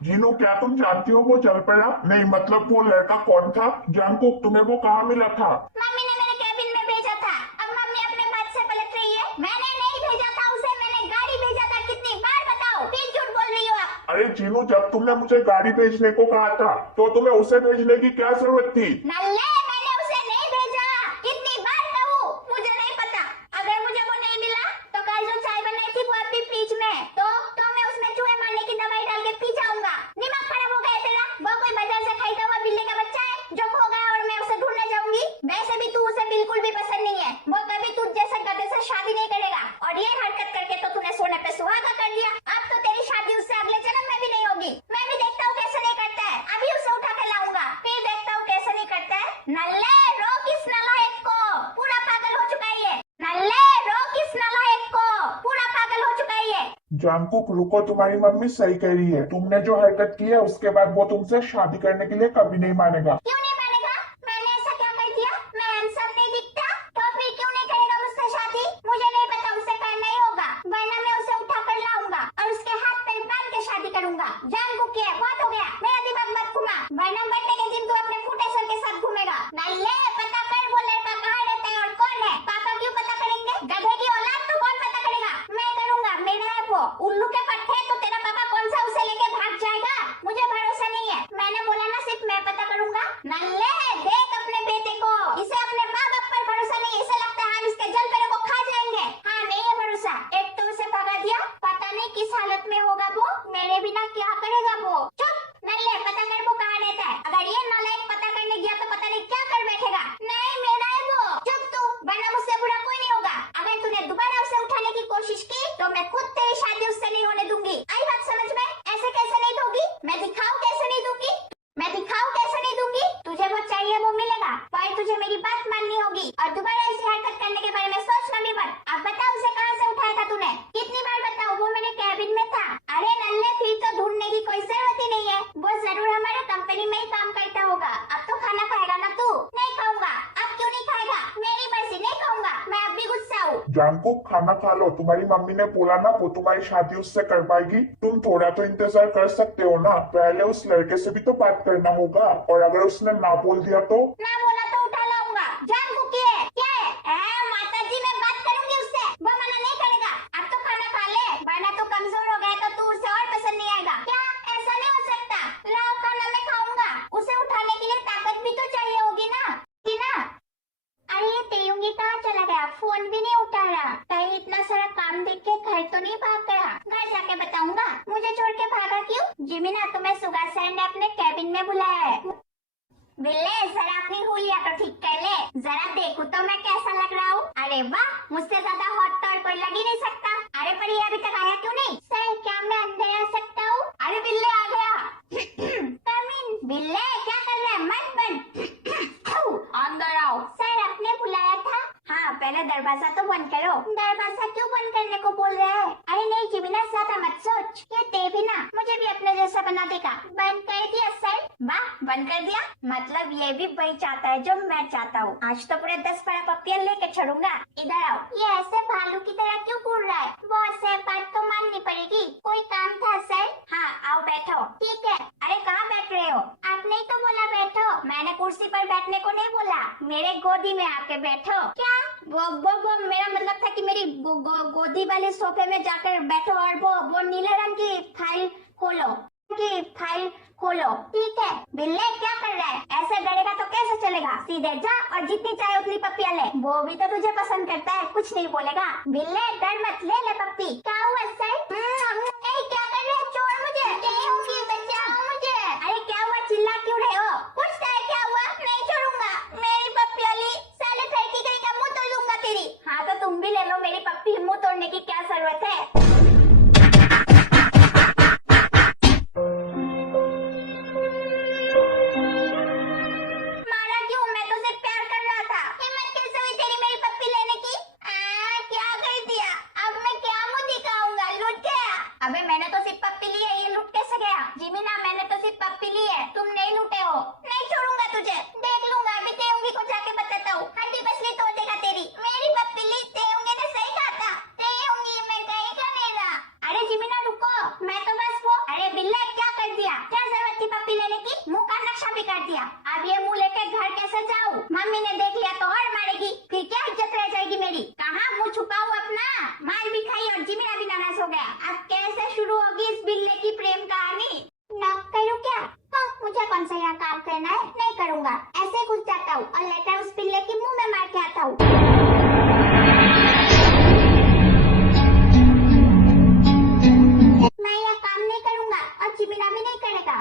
जीनू, क्या तुम जानती हो वो जल पड़ा? नहीं मतलब वो लड़का कौन था? जंगकुक, तुम्हें वो कहाँ मिला था? मम्मी ने मेरे कैबिन में भेजा था। अब मम्मी अपने बात से पलट रही है। मैंने नहीं भेजा था उसे, मैंने गाड़ी भेजा था। कितनी बार बताओ, फिर झूठ बोल रही हो आप। अरे जीनू, जब तुमने मुझे गाड़ी भेजने को कहा था तो तुम्हें उसे भेजने की क्या जरूरत थी? नल्ले, मैंने उसे नहीं भेजा। कितनी बार कहूँ, मुझे नहीं पता। अगर मुझे वो नहीं मिला तो कल जो चाय बनाई थी वो अभी फ्रिज में है। तो मैं उसमें चूहे मारने की दवाई डाल के पी जाऊंगा। दिमाग खराब हो गया है तेरा? वो कोई बाजार से खरीदा हुआ बिल्ली का बच्चा है जो खो गया और मैं उसे ढूंढने जाऊंगी? वैसे भी तू उसे बिल्कुल भी पसंद नहीं है। वो कभी तुझ जैसे गधे से शादी नहीं करेगा। और ये हरकत करके तो तूने सोने पे सुहागा कर दिया। अब तो तेरी शादी उससे अगले जन्म में भी नहीं होगी। मैं भी देखता हूँ कैसे नहीं करता है। अभी उसे उठा के लाऊंगा, फिर देखता हूँ कैसे नहीं करता है। नल्ले, रोक इस नालायक को, पूरा पागल हो चुका है ये। नल्ले, रोक इस नालायक को, पूरा पागल हो चुका है ये। जंगकुक रुको, तुम्हारी मम्मी सही कह रही है। तुमने जो हरकत की है उसके बाद वो तुमसे शादी करने के लिए कभी नहीं मानेगा। क्यों नहीं मानेगा? मैंने ऐसा क्या कर दिया? मैं हैंडसम नहीं दिखता? तो फिर क्यों नहीं करेगा मुझसे शादी? मुझे नहीं पता, उसे करना ही होगा, वरना मैं उसे उठा कर लाऊंगा और उसके हाथ पैर बांध के शादी करूंगा। जानबूझ के बहुत हो गया, मेरा दिमाग मत घुमा, वरना बर्थडे के दिन तू अपने फूटे सर के साथ घूमेगा। नल्ले, पता कर वो लड़का कहाँ रहता है और कौन है। पापा क्यों पता करेंगे? गधे की औलाद, तो कौन पता करेगा? मैं करूंगा, मेरा है वो। उल्लू के पट्टे, तो तेरा पापा कौन सा उसे लेके भाग जाएगा? मुझे भरोसा नहीं है। मैंने बोला ना, सिर्फ मैं पता करूंगा। नल्ले, देख अपने बेटे को, इसे अपने माँ बाप पर भरोसा नहीं है। इसे लगता है हम इसके जल पेड़ों को खा जाएंगे। हाँ, नहीं है भरोसा। एक तो उसे भगा दिया, पता नहीं किस हालत में होगा वो, मेरे बिना क्या करेगा वो। चुप नल्ले, पता कर वो कहाँ रहता है। अगर ये नालायक पता करने गया तो पता नहीं क्या कर बैठेगा। नहीं, मेरा है वो। चुप तू, वरना मुझसे बुरा कोई नहीं होगा। अगर तूने दोबारा उसे उठाने की कोशिश की तो मैं खुद तेरी शादी उससे नहीं होने दूंगी। आई बात समझ में? ऐसे कैसे नहीं दूंगी? मैं दिखाऊं कैसे नहीं दूंगी? मैं दिखाऊं कैसे नहीं दूंगी? तुझे वो चाहिए वो मिलेगा, पर तुझे मेरी बात माननी होगी और दोबारा ऐसी हरकत करने के बारे में सोचना भी मत। अब बता, उसे कहाँ से उठाया था तूने? कितनी बार बताऊं? वो मेरे कैबिन में था। अरे नल्ले, फिर तो ढूंढने की कोई जरूरत ही नहीं है। वो जरूर हमारे कंपनी में ही काम करता होगा। अब तो खाना खाएगा ना तू? नहीं खाऊंगा। अब क्यों नहीं खाएगा? मेरी मर्जी, नहीं खाऊंगा। मैं अब भी गुस्सा हूँ। जंगकुक, खाना खा लो। तुम्हारी मम्मी ने बोला ना वो तुम्हारी शादी उससे कर पाएगी। तुम थोड़ा तो इंतजार कर सकते हो ना। पहले उस लड़के से भी तो बात करना होगा, और अगर उसने ना बोल दिया तो? ना बोला तो उठा लाऊंगा। जान को क्या है? माता जी, मैं बात करूंगी उससे, वो मना नहीं करेगा। अब तो खाना खा ले, वरना तू कमजोर हो गया तो तू उसे और पसंद नहीं आएगा। क्या? ऐसा नहीं हो सकता। लाओ खाना, मैं खाऊंगा। उसे उठाने के लिए ताकत भी तो चाहिए होगी ना, कि ना? अरे ये तेयुंगी कहाँ चला गया? फोन भी नहीं उठा रहा। कहीं इतना सारा काम देख के घर तो नहीं भाग गया? घर जाके बताऊंगा। मुझे छोड़ के भागा क्यों? जिमिना, तुम्हें सुगा सर ने अपने कैबिन में बुलाया है। बिल्ले, जरा अपनी हुलिया तो ठीक कर ले। जरा देखो तो मैं कैसा लग रहा हूँ। अरे वाह, मुझसे ज्यादा हॉट तो और कोई लग ही नहीं सकता। अरे पर ये अभी तक आया क्यों नहीं? सर, क्या मैं अंदर आ सकता हूँ? अरे बिल्ले आ गया। कम इन। बिल्ले, क्या कर रहा है? मत बंद। अंदर आओ। सर, आपने बुलाया था? हाँ, पहले दरवाजा तो बंद करो। दरवाजा क्यों बंद करने को बोल रहा है? अरे नहीं जिमिना, ज्यादा मत सोच। ये देवी ना मुझे भी अपने जैसा बना देगा। बंद कर दिया सर। वाह, बंद कर दिया? मतलब ये भी वही चाहता है जो मैं चाहता हूँ। आज तो पूरे 10-12 पपियां लेके छोड़ूंगा। इधर आओ। ये ऐसे भालू की तरह क्यों कूद रहा है? बॉस है, बात तो माननी पड़ेगी। कोई काम था सर? हाँ, आओ बैठो। ठीक है। अरे कहाँ बैठ रहे हो? आपने ही तो बोला बैठो। मैंने कुर्सी पर बैठने को नहीं बोला, मेरे गोदी में आके बैठो। क्या? वो मेरा मतलब था कि मेरी गोदी वाले सोफे में जाकर बैठो और वो नीले रंग की फाइल खोलो। ठीक है। बिल्ले, क्या कर रहा है? ऐसे डरेगा तो कैसे चलेगा? सीधे जा और जितनी चाहे उतनी पप्पियां ले। वो भी तो तुझे पसंद करता है, कुछ नहीं बोलेगा। बिल्ले, डर मत, ले ले पप्पी। क्या हुआ सर? क्या कर रहे हो? छोड़ मुझे। बचाओ मुझे। अरे क्या हुआ? चिल्ला क्यों रहे हो? पूछता है क्या हुआ? नहीं छोड़ूंगा। मेरी पप्पी वाली साले ठरकी गई का मुंह तोड़ दूंगा तेरी। हाँ तो तुम भी ले लो मेरी पप्पी, मुंह तोड़ने की क्या जरूरत है? मारा क्यों? मैं तो सिर्फ प्यार कर रहा था। हिम्मत कैसे हुई तेरी मेरी पप्पी लेने की? क्या कर दिया? अब मैं क्या मुंह दिखाऊंगा? लुट गया। मम्मी ने देख लिया तो और मारेगी, फिर क्या इज्जत रह जाएगी मेरी। कहाँ मुँह छुपाऊं अपना, मार भी खाई और जिमिना भी नाराज हो गया। अब कैसे शुरू होगी इस बिल्ले की प्रेम कहानी। नॉक करूँ क्या? हाँ, मुझे कौन सा यहाँ काम करना है, नहीं करूँगा। ऐसे घुस जाता हूँ और लेटर उस बिल्ले की मुंह में मार के आता हूँ। मैं यह काम नहीं करूँगा और जिमिना भी नहीं करेगा।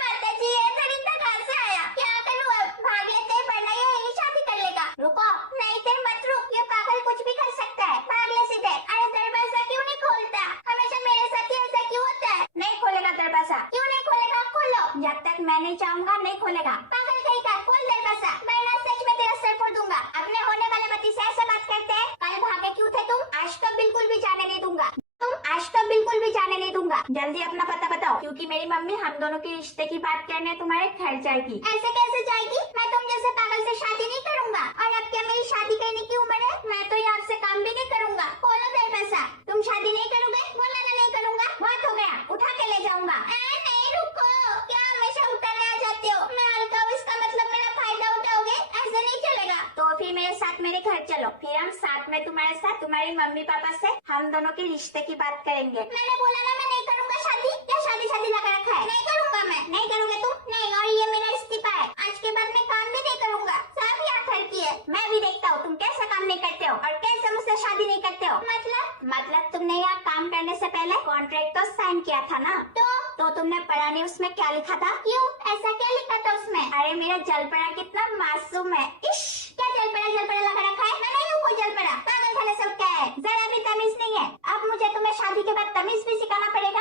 माताजी, ये दरिंदा कहाँ से आया? क्या करूँ अब? भाग लेते हैं, वरना ये यही शादी कर लेगा। रुको, नहीं तेरे मत रुक, ये पागल कुछ भी कर सकता है। भाग ले सीधे। अरे दरवाजा क्यों नहीं खोलता? हमेशा मेरे साथ ही ऐसा क्यों होता है? नहीं खोलेगा दरवाजा। क्यों नहीं खोलेगा? खोलो। जब तक मैं नहीं चाहूँगा नहीं खोलेगा। पागल कहीं का, खोल दरवाजा, वरना सच में तेरा सर फोड़ दूंगा। अपने होने वाले पति से ऐसे बात करते हैं? कल भागे क्यों थे तुम? आज तो बिल्कुल भी जाने नहीं दूंगा। आज तो बिल्कुल भी जाने नहीं दूंगा। जल्दी अपना पता बताओ, क्योंकि मेरी मम्मी हम दोनों के रिश्ते की बात करने तुम्हारे घर जाएगी। ऐसे कैसे जाएगी? मैं तुम जैसे पागल से शादी नहीं करूंगा। और अब क्या मेरी शादी करने की उम्र है? मैं तो यहाँ आपसे काम भी नहीं करूंगा। खोलो दरवाजा। तुम शादी नहीं करोगे? बोला ना नहीं करूंगा। बहुत हो गया, उठा के ले जाऊंगा। नहीं रुको, क्या हमेशा उठाने आ जाते हो? मैं हल्का हूँ, इसका मतलब मेरा फायदा उठाओगे? ऐसे नहीं चलेगा। तो फिर मेरे साथ मेरे घर चलो, फिर हम साथ में तुम्हारे साथ तुम्हारी मम्मी पापा से हम दोनों के रिश्ते की बात करेंगे। मैंने बोला ना मैं नहीं करूंगा शादी। क्या शादी शादी लगा रखा है? नहीं करूंगा मैं। नहीं करोगे तुम? नहीं, और ये मेरा इस्तीफा है। आज के बाद मैं काम भी नहीं करूंगा। सब यहाँ घर की है। मैं भी देखता हूँ तुम कैसे काम नहीं करते हो और कैसे मुझसे शादी नहीं करते हो। मतलब तुमने यहाँ काम करने से पहले कॉन्ट्रैक्ट तो साइन किया था ना? तो तुमने पढ़ा नहीं उसमें क्या लिखा था? क्यों, ऐसा क्या लिखा था उसमें? अरे मेरा जलपड़ा कितना मासूम है। इश, क्या जलपड़ा लगा रखा है? मैं नहीं हूँ कोई जलपड़ा। पागल खाने सब क्या है? जरा भी तमीज नहीं है। अब मुझे तुम्हें शादी के बाद तमीज भी सिखाना पड़ेगा।